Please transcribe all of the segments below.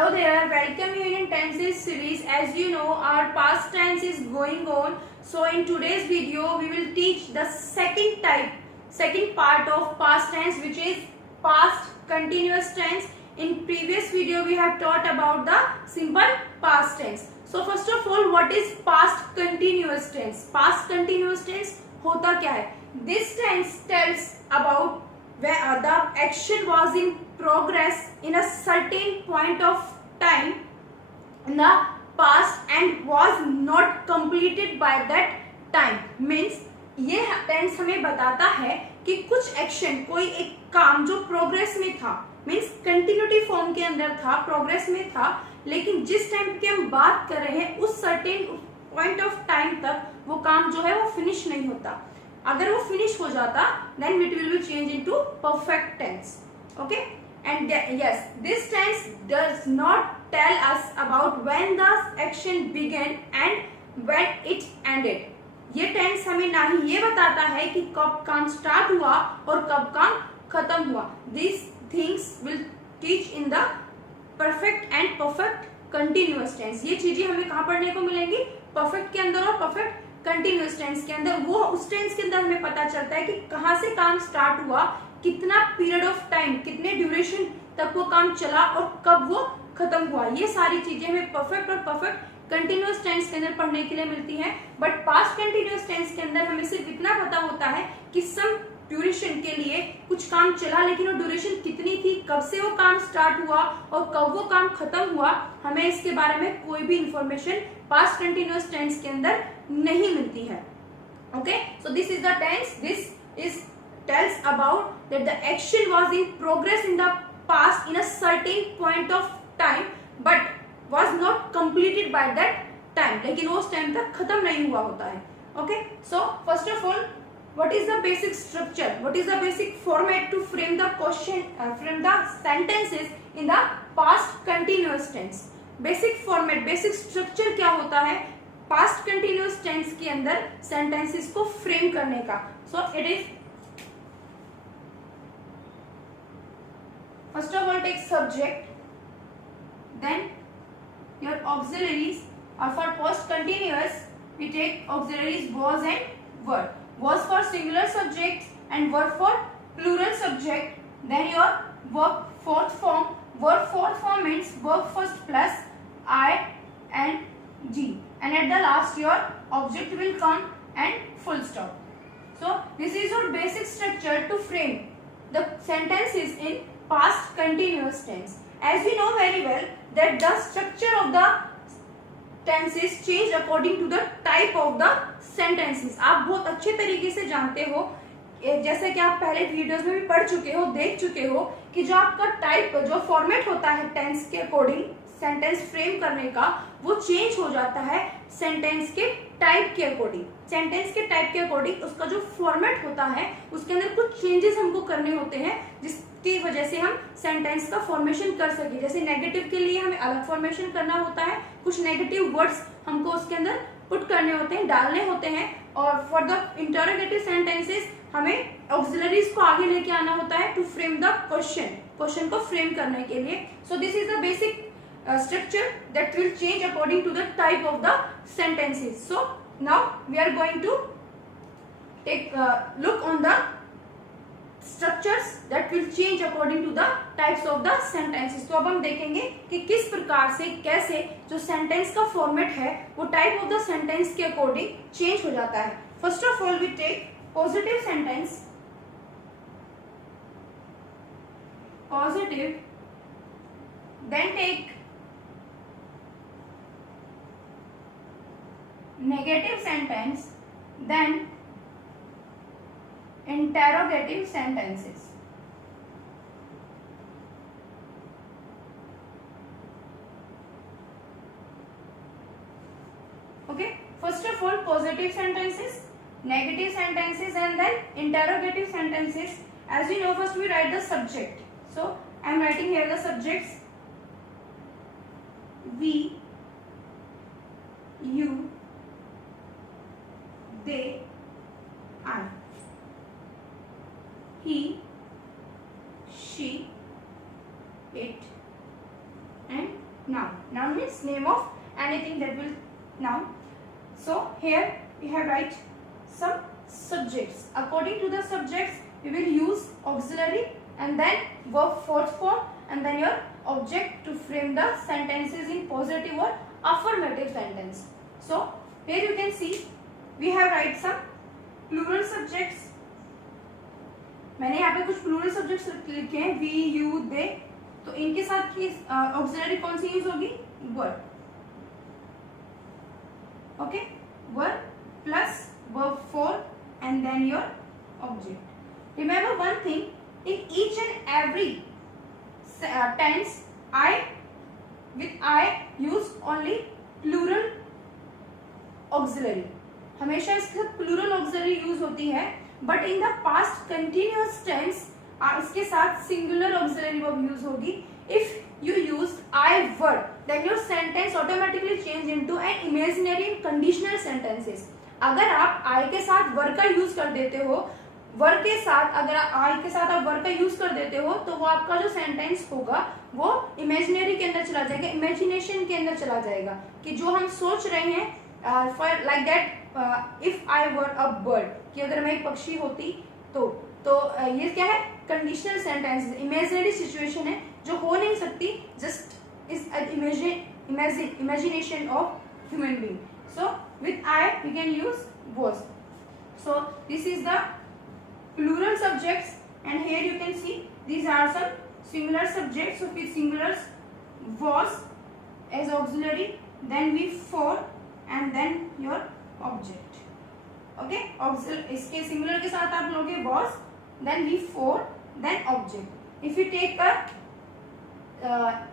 Hello there, welcome you in tenses series. As you know, our past tense is going on. So in today's video, we will teach the second part of past tense, which is past continuous tense. In previous video, we have taught about the simple past tense. So first of all, what is past continuous tense? Past continuous tense होता क्या है? This tense tells about where the action was in progress in a certain point of time in the past and was not completed by that time. Means ये tense हमें बताता है कि कुछ एक्शन, कोई एक काम जो प्रोग्रेस में था, मीन्स कंटिन्यूटी फॉर्म के अंदर था, प्रोग्रेस में था, लेकिन जिस टाइम की हम बात कर रहे हैं उस सर्टेन पॉइंट ऑफ टाइम तक वो काम जो है वो फिनिश नहीं होता. अगर वो फिनिश हो जाता then it will be change into perfect tense. Okay, and yes, this tense does not tell us about when the action began and when it ended. ये टेंस हमें ना ही ये बताता है कि कब काम स्टार्ट हुआ और कब काम खत्म हुआ. This things will teach in the perfect and perfect continuous tense. ये चीजें हमें कहाँ पढ़ने को मिलेंगी? परफेक्ट के अंदर और परफेक्ट कंटिन्यूअस टेंस के अंदर. वो उस टेंस के अंदर हमें पता चलता है कि कहाँ से काम स्टार्ट हुआ, कितना पीरियड ऑफ टाइम, कितने ड्यूरेशन तक वो काम चला और कब वो खत्म हुआ. ये सारी चीजें हमें परफेक्ट और परफेक्ट कंटिन्यूअस टेंस के अंदर पढ़ने के लिए मिलती हैं. बट पास्ट कंटिन्यूअस टेंस के अंदर हमें सिर्फ इतना पता होता है कि सम ड्यूरेशन के लिए कुछ काम चला, लेकिन वो ड्यूरेशन कितनी थी, कब से वो काम स्टार्ट हुआ और कब वो काम खत्म हुआ, हमें इसके बारे में कोई भी इंफॉर्मेशन पास्ट कंटिन्यूअस टेंस के अंदर नहीं मिलती है. Okay, so this is the tense. This is tells about that the action was in progress in the past in a certain point of time but was not completed by that time. लेकिन वो उस टाइम तक खत्म नहीं हुआ होता है. Okay, so first of all, what is the basic structure? What is the basic format to frame the question, frame the sentences in the past continuous tense? Basic format, basic structure क्या होता है past continuous tense के अंदर sentences को frame करने का? So it is, first of all take subject, then your auxiliaries are for post continuous. We take auxiliaries was and were. Was for singular subjects and were for plural subject. Then your verb fourth form. Verb fourth form means verb first plus I and G, and at the last your object will come and full stop. So this is your basic structure to frame the sentences in past continuous tense. As we know very well that the structure of the tenses change according to the type of the sentences. आप बहुत अच्छे तरीके से जानते हो, जैसे कि आप पहले वीडियोस में भी पढ़ चुके हो, देख चुके हो कि जो आपका टाइप, जो फॉर्मेट होता है टेंस के अकॉर्डिंग सेंटेंस फ्रेम करने का, वो चेंज हो जाता है सेंटेंस के टाइप के अकॉर्डिंग. सेंटेंस के टाइप के अकॉर्डिंग उसका जो फॉर्मेट होता है उसके अंदर कुछ चेंजेस हमको करने होते हैं जिसकी वजह से हम सेंटेंस का फॉर्मेशन कर सके. जैसे नेगेटिव के लिए हमें अलग फॉर्मेशन करना होता है, कुछ नेगेटिव वर्ड्स हमको उसके अंदर पुट करने होते हैं, डालने होते हैं. और फॉर द इंटरोगेटिव सेंटेंसेस हमें ऑक्सिलरीज को आगे लेके आना होता है टू फ्रेम द क्वेश्चन को फ्रेम करने के लिए. सो this is the basic structure that will change according to the type of the sentences. So now we are going to take look on the structures that will change according to the types of the sentences. तो अब हम देखेंगे कि किस प्रकार से, कैसे जो सेंटेंस का फॉर्मेट है वो टाइप ऑफ द सेंटेंस के अकॉर्डिंग चेंज हो जाता है. First of all we take positive sentence. Positive, then take negative sentence, then interrogative sentences. Okay, first of all positive sentences, negative sentences, and then interrogative sentences. As you know, first we write the subject. So I am writing here the subjects: we, you, they, I. He, she, it, and noun. Noun means name of anything that will noun. So here we have write some subjects. According to the subjects, we will use auxiliary and then verb fourth form and then your object to frame the sentences in positive or affirmative sentence. So here you can see we have write some plural subjects. मैंने यहाँ पे कुछ plural subjects लिखे हैं, we, you, they. तो इनके साथ की auxiliary कौन सी यूज होगी? were. Okay, were plus verb 4 and then your object. Remember one thing, in each and every tense, with I use only plural auxiliary. हमेशा इसके साथ plural auxiliary यूज होती है, but in the past continuous tense इसके साथ singular auxiliary verb use होगी. If you use I were, then your sentence automatically change into an imaginary and conditional sentences. अगर आप I के साथ were का यूज कर देते हो, were के साथ अगर I के साथ आप were का यूज कर देते हो, तो वो आपका जो सेंटेंस होगा वो इमेजिनरी के अंदर चला जाएगा, इमेजिनेशन के अंदर चला जाएगा कि जो हम सोच रहे हैं for like that if I were a bird, कि अगर मैं एक पक्षी होती तो ये क्या है? कंडीशनल सेंटेंस, इमेजिनरी सिचुएशन है जो हो नहीं सकती, just is imagination of human being. So with I we can use was. So this is the plural subjects and here you can see these are some singular subjects. So with singulars was as auxiliary, then we for and then your object. Okay, इसके singular के साथ आप लोगे was, then we for, then object. If you take a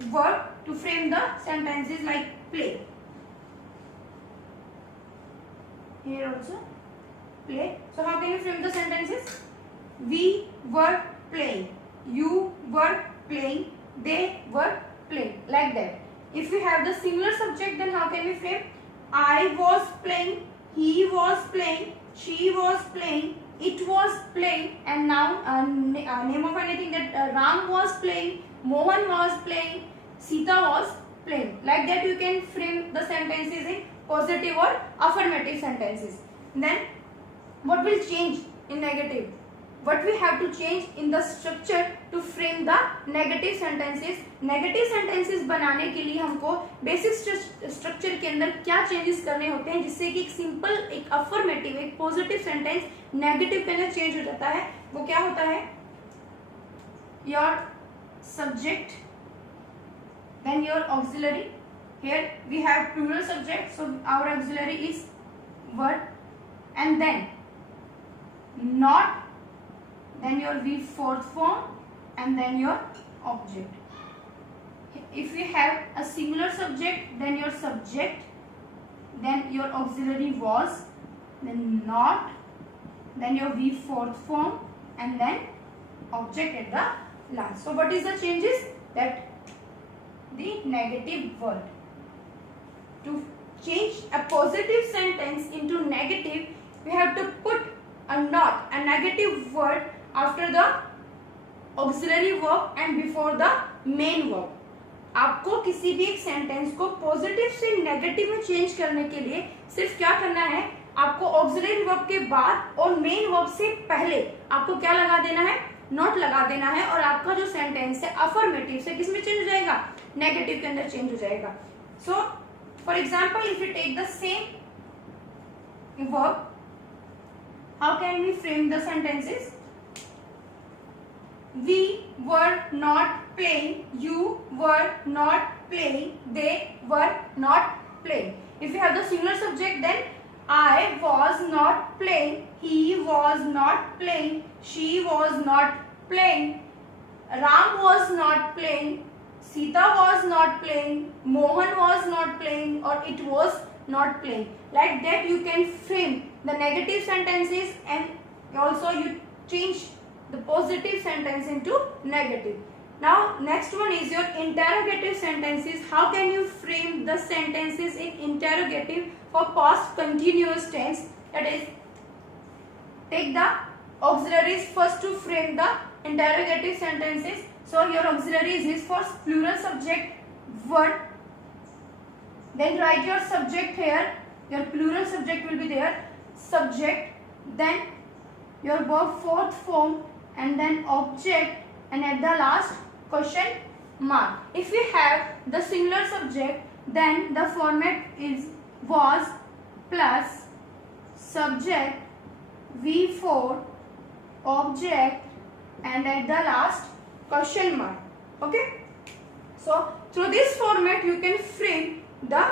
verb to frame the sentences like play, here also play. So how can you frame the sentences? We were playing, you were playing, they were playing, like that. If we have the singular subject, then how can we frame? I was playing, he was playing, she was playing, it was playing, and now name of anything that Ram was playing, Mohan was playing, Sita was playing. Like that you can frame the sentences in positive or affirmative sentences. Then what will change in negative? What we have to change in the structure to frame the negative sentences? Negative sentences बनाने के लिए हमको basic structure के अंदर क्या चेंजेस करने होते हैं जिससे कि एक सिंपल, एक अफर्मेटिव, एक पॉजिटिव सेंटेंस नेगेटिव के अंदर चेंज हो जाता है? वो क्या होता है? Your subject, then your auxiliary. Here we have plural subject, so our auxiliary is were, and then not, then your we fourth form, and then your object. If we have a singular subject, then your subject, then your auxiliary was, then not, then your we fourth form, and then object at the last. So what is the changes? That the negative word. To change a positive sentence into negative, we have to put a not, a negative word after the auxiliary verb and before the main verb. आपको किसी भी एक सेंटेंस को पॉजिटिव से नेगेटिव में चेंज करने के लिए सिर्फ क्या करना है? आपको ऑक्सिलरी वर्ब के बाद और मेन वर्ब से पहले आपको क्या लगा देना है? नॉट लगा देना है, और आपका जो सेंटेंस है अफर्मेटिव से किस में चेंज हो जाएगा? नेगेटिव के अंदर चेंज हो जाएगा. So for example if you take the same verb, how can we frame the sentences? We were not playing, you were not playing, they were not playing. If you have the singular subject, then I was not playing, he was not playing, she was not playing, Ram was not playing, Sita was not playing, Mohan was not playing, or it was not playing. Like that you can frame the negative sentences, and also you change the positive sentence into negative. Now next one is your interrogative sentences. How can you frame the sentences in interrogative for past continuous tense? That is, take the auxiliaries first to frame the interrogative sentences. So your auxiliaries is for plural subject word, then write your subject here, your plural subject will be there, subject, then your verb fourth form, and then object, and at the last question mark. If we have the singular subject, then the format is was plus subject V4 object and at the last question mark. Okay, so through this format you can frame the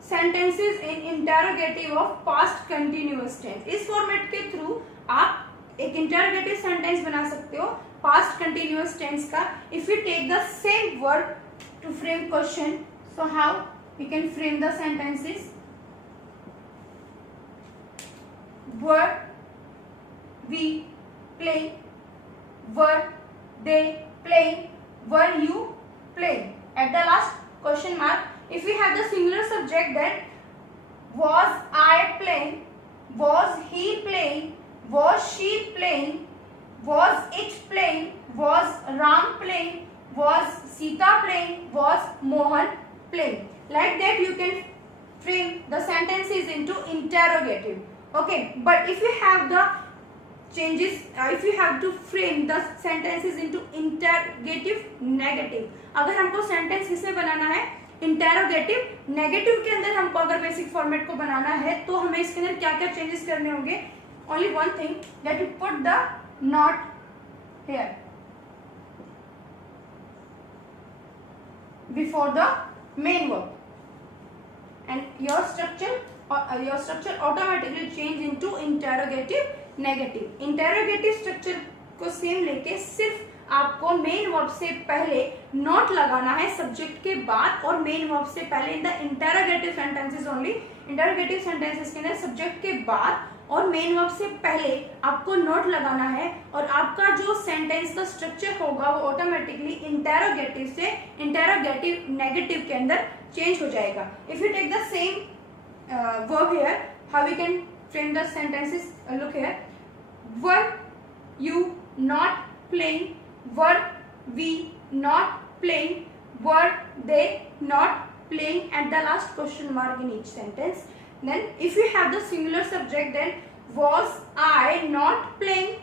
sentences in interrogative of past continuous tense. इस फॉर्मेट के थ्रू आप एक interrogative sentence बना सकते हो past continuous tense का. If you take the same word to frame question, so how we can frame the sentences? Were we playing? Were they playing? Were you playing? At the last question mark, if we have the singular subject, then was I playing? Was he playing? Was she playing? Was it playing? Was Ram playing? Was Sita playing? Was Mohan playing? Like that you can frame the sentences into interrogative. Okay, but if you have the changes, if you have to frame the sentences into interrogative negative, अगर हमको सेंटेंस किसमें बनाना है interrogative negative के अंदर हमको अगर basic format को बनाना है तो हमें इसके अंदर क्या क्या चेंजेस करने होंगे? Only one thing, that you put the not here before the main verb and your structure automatically change into interrogative negative. interrogative structure को सेम लेके सिर्फ आपको मेन वर्ब से पहले नॉट लगाना है सब्जेक्ट के बाद और मेन वर्ब से पहले in the interrogative sentences only. Interrogative sentences के अंदर सब्जेक्ट के बाद और मेन वर्ब से पहले आपको नोट लगाना है और आपका जो सेंटेंस का स्ट्रक्चर होगा वो ऑटोमेटिकली इंटरोगेटिव से इंटरोगेटिव नेगेटिव के अंदर चेंज हो जाएगा. If you take the same verb here, how we can frame the sentences? Look here, were you not playing? Were we not playing? Were they not playing? At the last question mark in each sentence. Then if you have the singular subject, then was I not playing?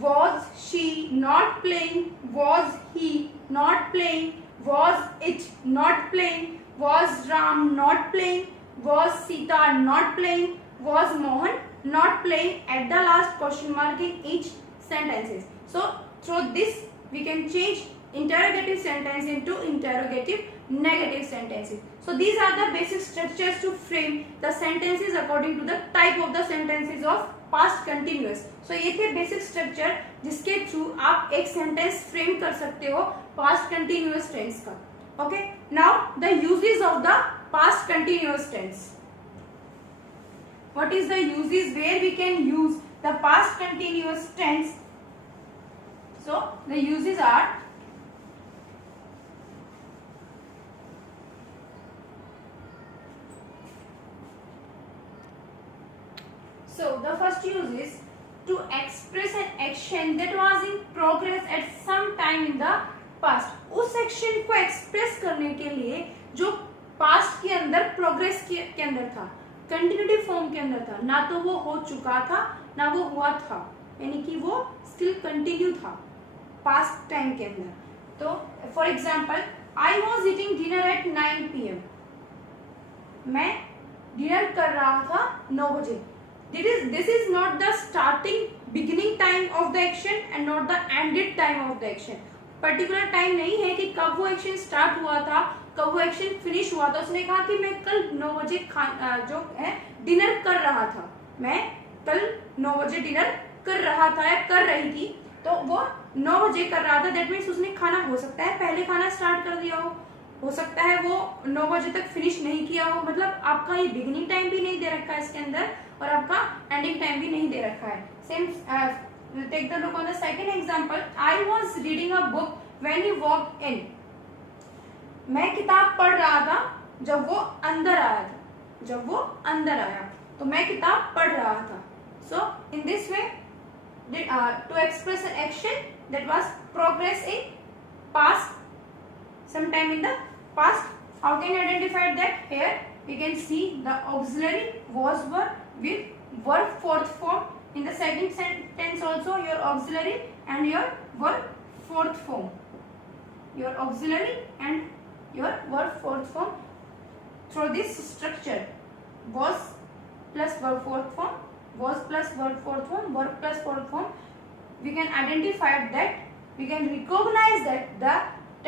Was she not playing? Was he not playing? Was it not playing? Was Ram not playing? Was Sita not playing? Was Mohan not playing? At the last question mark in each sentences. So through this we can change interrogative sentence into interrogative negative sentences. So these are the basic structures to frame the sentences according to the type of the sentences of past continuous. So ये थे basic structure जिसके थ्रू आप एक sentence frame कर सकते हो past continuous tense का. Okay, now the uses of the past continuous tense. What is the uses where we can use the past continuous tense? So the uses are, so the first use is to express an action that was in progress at some time in the past. उस एक्शन को एक्सप्रेस करने के लिए जो पास्ट के अंदर प्रोग्रेस के अंदर था, कंटिन्यूटी फॉर्म के अंदर था, ना तो वो हो चुका था ना वो हुआ था, यानी कि वो स्टिल कंटिन्यू था पास्ट टाइम के अंदर. तो for example, I was eating dinner eight 9 PM. मैं डिनर कर रहा था 9 बजे. This is not the beginning time of the action and not the ended time of the action. Particular time नहीं है कि कब वो एक्शन स्टार्ट हुआ था, कब वो एक्शन फिनिश हुआ था. उसने कहा कि मैं कल 9 बजे जो है डिनर कर रहा था. मैं कल 9 बजे डिनर कर रहा था या कर रही थी, तो वो 9 बजे कर रहा था. दैट मीन्स उसने खाना, हो सकता है पहले खाना स्टार्ट कर दिया हो सकता है वो 9 बजे तक फिनिश नहीं किया हो. मतलब आपका ये बिगिनिंग टाइम भी नहीं दे रखा है इसके अंदर और आपका एंडिंग टाइम भी नहीं दे रखा है. Same take the look on the second example, I was reading a book when he walked in. मैं किताब पढ़ रहा था जब वो अंदर आया था. जब वो अंदर आया तो मैं किताब पढ़ रहा था. So in this way to express an action that was progress in past sometime in the past. How can you identify that? Here we can see the auxiliary was were with verb fourth form. In the second sentence also your auxiliary and your verb fourth form. Your auxiliary and your verb fourth form. Through this structure, was plus verb fourth form, was plus verb fourth form, verb plus fourth form, we can identify that, we can recognize that the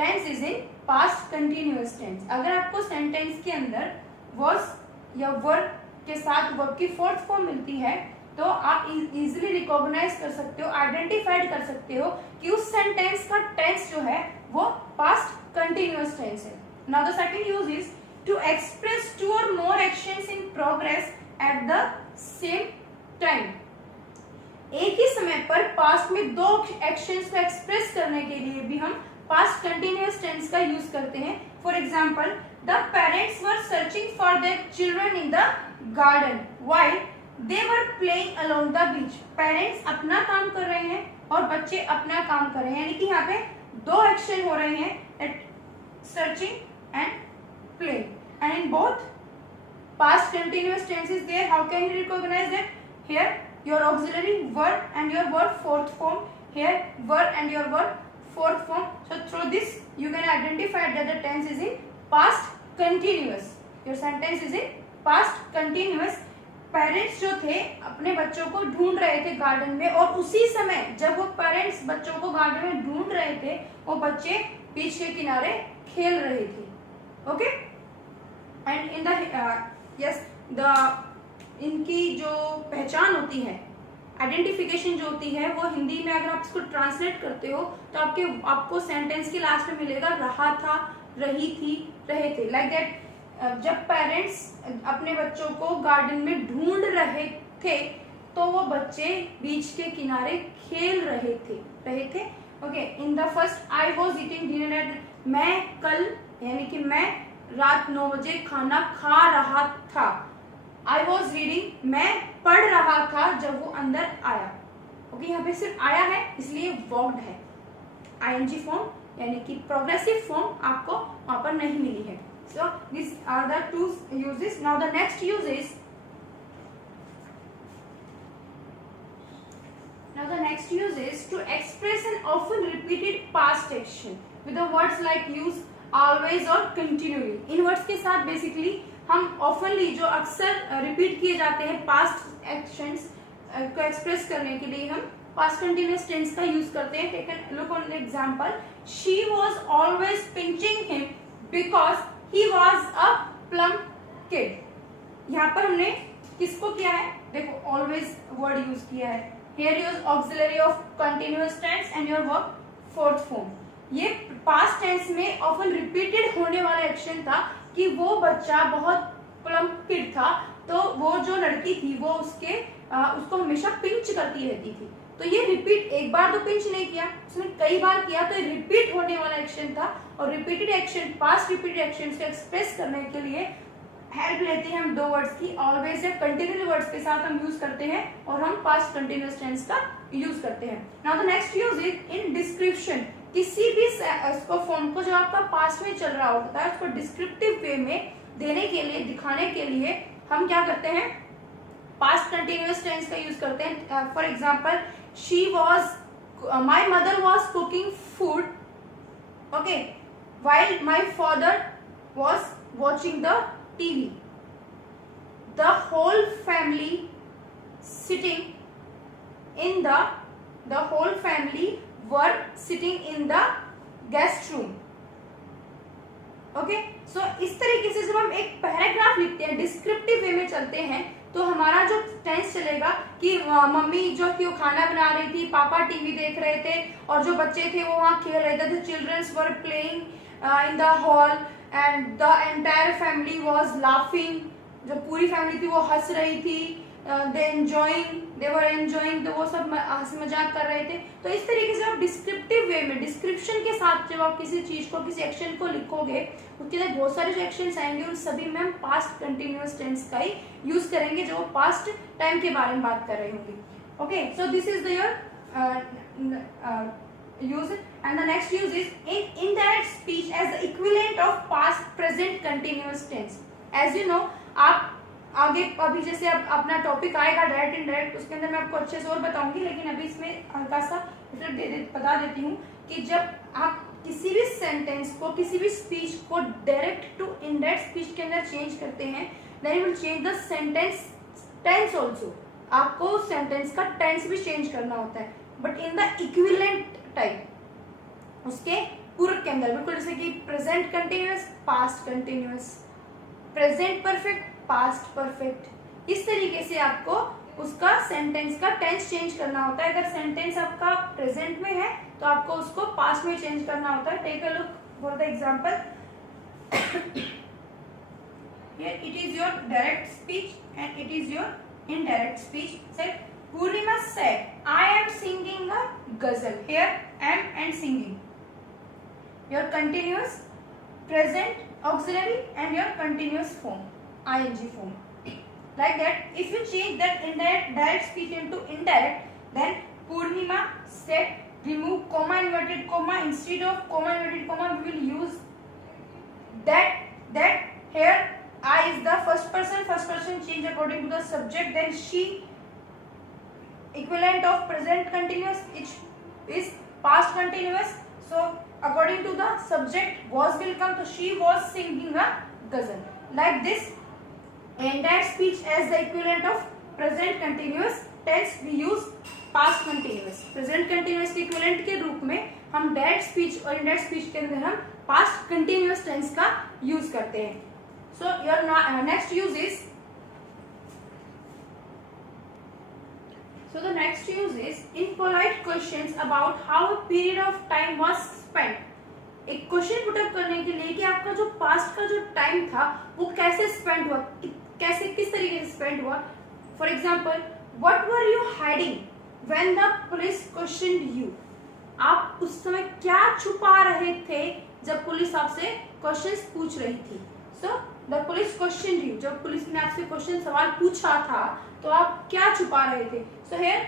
tense is in past continuous tense. अगर आपको सेंटेंस के अंदर was या verb के साथ verb की fourth form मिलती है तो आप इजीली रिकॉग्नाइज कर सकते हो, आइडेंटिफाइड कर सकते हो कि उस सेंटेंस का टेंस जो है वो पास्ट कंटिन्यूअस टेंस है. Now the second use is to express two or more actions in progress at the same time. एक ही समय पर पास्ट में दो एक्शंस को एक्सप्रेस करने के लिए भी हम पास्ट कंटिन्यूअस टेंस का यूज करते हैं. For example, the parents were searching for their children in the garden while they were playing along the beach. Parents अपना काम कर रहे हैं और बच्चे अपना काम कर रहे हैं, यानी कि यहाँ पे दो एक्शन हो रहे हैं, searching and playing. And in both past continuous tense is there. How can you recognize that? Here your auxiliary verb and your verb fourth form, here verb and your verb fourth form. So through this you can identify that the tense is in past continuous. Your sentence is in past continuous. Parents जो थे अपने बच्चों को ढूंढ रहे थे गार्डन में, और उसी समय जब वो पेरेंट्स बच्चों को गार्डन में ढूंढ रहे थे वो बच्चे बीच के किनारे खेल रहे थे. Okay, and in the yes the इनकी जो पहचान होती है, आइडेंटिफिकेशन जो होती है, वो हिंदी में अगर आप इसको ट्रांसलेट करते हो तो आपको सेंटेंस के लास्ट में मिलेगा रहा था, रही थी, रहे थे. लाइक दैट जब पेरेंट्स अपने बच्चों को गार्डन में ढूंढ रहे थे तो वो बच्चे बीच के किनारे खेल रहे थे. Okay, in the first I was eating dinner eight, मैं कल यानी कि मैं रात 9 बजे खाना खा रहा था. आई वॉज रीडिंग, मैं पढ़ रहा था जब वो अंदर आया. ओके, यहाँ पे सिर्फ आया है इसलिए वॉक्ड है. आईएनजी फॉर्म यानी कि प्रोग्रेसिव फॉर्म आपको वहां पर नहीं मिली है. So these are the two uses. Now the next use is to express an often repeated past action with the words like use, always और continually. इन words के साथ basically हम oftenly जो अक्सर repeat किए जाते हैं past actions को express करने के लिए हम past continuous tense का use करते हैं. Take a look on the example. She was always pinching him because he was a plump kid. यहाँ पर हमने किसको किया है, देखो always word use किया है. Here use auxiliary of continuous tense and your verb fourth form. ये past tense में often repeated होने वाला एक्शन था कि वो बच्चा बहुत plump kid था, तो वो जो लड़की थी वो उसको हमेशा पिंच करती रहती थी. तो ये रिपीट, एक बार तो पिंच नहीं किया, उसने कई बार किया, तो रिपीट होने वाला एक्शन था. और repeated action, past repeated action को एक्सप्रेस करने के लिए हेल्प लेते हैं हम दो वर्ड्स की. ऑलवेज या कंटिन्यूअस वर्ड्स के साथ हम यूज करते हैं और हम पास्ट कंटिन्यूअस टेंस का यूज करते हैं. Now the next use is in description. किसी भी उसको फॉर्म को जो आपका पास्ट में चल रहा होता है उसको डिस्क्रिप्टिव वे में देने के लिए, दिखाने के लिए हम क्या करते हैं, पास्ट कंटिन्यूअस टेंस का यूज करते हैं. For example, she was, my mother was cooking food, okay, while my father was watching the TV. The whole family sitting in the whole family were sitting in the guest room. Okay, so इस तरीके से जब हम एक पैराग्राफ लिखते हैं, डिस्क्रिप्टिव वे में चलते हैं, तो हमारा जो टेंस चलेगा कि मम्मी जो थी वो खाना बना रही थी, पापा टीवी देख रहे थे और जो बच्चे थे वो वहाँ खेल रहे थे. Childrens were playing in the hall and the entire family was laughing. जो पूरी फैमिली थी वो हंस रही थी. दे वर एंजॉइंग, तो वो सब हंसी मजाक कर रहे थे. तो इस तरीके से आप डिस्क्रिप्टिव वे में, डिस्क्रिप्शन के साथ जब आप किसी चीज को, किसी एक्शन को लिखोगे, उसके अंदर बहुत सारे जो एक्शंस आएंगे उन सभी में हम पास्ट कंटिन्यूअस टेंस का ही यूज करेंगे जो पास्ट टाइम के बारे में बात कर रहे होंगे. Okay, so this is your use, and the next use is in indirect speech as the equivalent of past present continuous tense. As you know, आप आगे अभी जैसे अब अपना टॉपिक आएगा डायरेक्ट इनडायरेक्ट, उसके अंदर मैं आपको अच्छे से और बताऊंगी, लेकिन अभी इसमें हल्का सा बता देती हूँ कि जब आप किसी भी सेंटेंस को, किसी भी स्पीच को डायरेक्ट टू इनडायरेक्ट स्पीच के अंदर चेंज करते हैं, then you will change the sentence tense also. आपको सेंटेंस का टेंस भी चेंज करना होता है, but in the equivalent type, उसके पूरक के अंदर, बिल्कुल जैसे कि present continuous, past continuous, present perfect, past perfect. इस तरीके से आपको उसका सेंटेंस का टेंस चेंज करना होता है. अगर सेंटेंस आपका प्रेजेंट में है तो आपको उसको पास्ट में चेंज करना होता है. Take a look for the example. Here it is your direct speech and it is your indirect speech. Say Purnima said, I am singing a ghazal. Here am and singing. Your continuous, present, auxiliary and your continuous form, ing form. Like that, if you change that indirect direct speech into indirect, then Purnima said, remove comma, inverted comma, instead of comma, inverted comma, we will use that. Here I is the first person change according to the subject, then she, equivalent of present continuous, it is past continuous. So according to the subject was will come, so she was singing a ghazal. Like this, indirect speech as the equivalent of present continuous tense, we use past continuous. present continuous के equivalent के रूप में हम direct speech और indirect speech के अंदर हम past continuous tense का use करते हैं. So your next use is, so the next use is in polite questions about how a period of time was spent. एक क्वेश्चन पुट अप करने के लिए कि आपका जो पास्ट का जो टाइम था वो कैसे स्पेंड हुआ, कैसे किस तरीके से स्पेंड हुआ. For example, what were you hiding when the police questioned you. आप उस समय क्या छुपा रहे थे जब पुलिस आपसे क्वेश्चंस पूछ रही थी. So the police questioned you, जब पुलिस ने आपसे क्वेश्चन सवाल पूछा था तो आप क्या छुपा रहे थे. सो हियर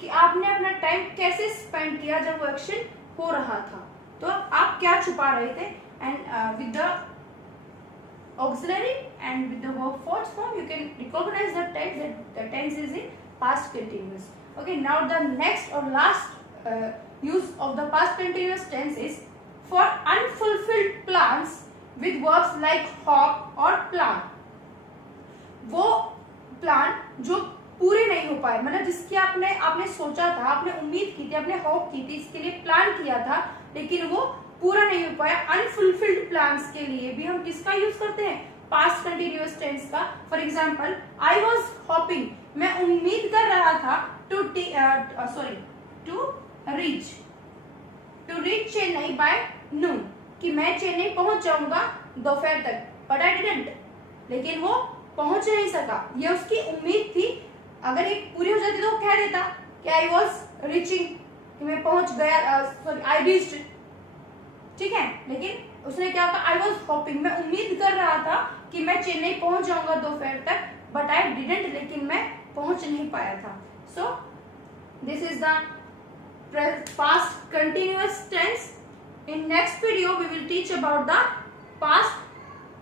कि आपने अपना टाइम कैसे स्पेंड किया जब वो एक्शन हो रहा था, तो आप क्या छुपा रहे थे. And with the auxiliary and with the verb form you can recognize the tense, that the tense is in past continuous. Okay, now the next or last use of the past continuous tense is for unfulfilled plans with verbs like hope or plan. वो प्लान जो पूरे नहीं हो पाए, मतलब जिसकी आपने सोचा था, आपने उम्मीद की थी, आपने होप की थी, इसके लिए प्लान किया था, लेकिन वो पूरा नहीं हो पाया. अनफुलफिल्ड प्लान्स के लिए भी हम किसका यूज करते हैं, पास्ट कंटिन्यूअस टेंस का. For example, I was hoping, मैं उम्मीद कर रहा था to reach Chennai by noon, कि मैं चेन्नई पहुंच जाऊंगा दोपहर तक, बट आई डिडंट, लेकिन वो पहुंच नहीं सका. ये उसकी उम्मीद थी. अगर ये पूरी हो जाती तो वो कह देता कि आई वाज रीचिंग, कि मैं पहुंच गया, सॉरी आई रीच्ड, ठीक है. लेकिन उसने क्या कहा, आई वाज होपिंग, मैं उम्मीद कर रहा था कि मैं चेन्नई पहुंच जाऊंगा दोपहर तक, बट आई डिडंट, लेकिन मैं पहुंच नहीं पाया था. सो this is the past continuous tense. In next video we will teach about the past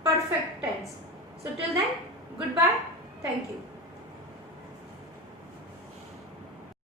perfect tense. So till then, goodbye, thank you.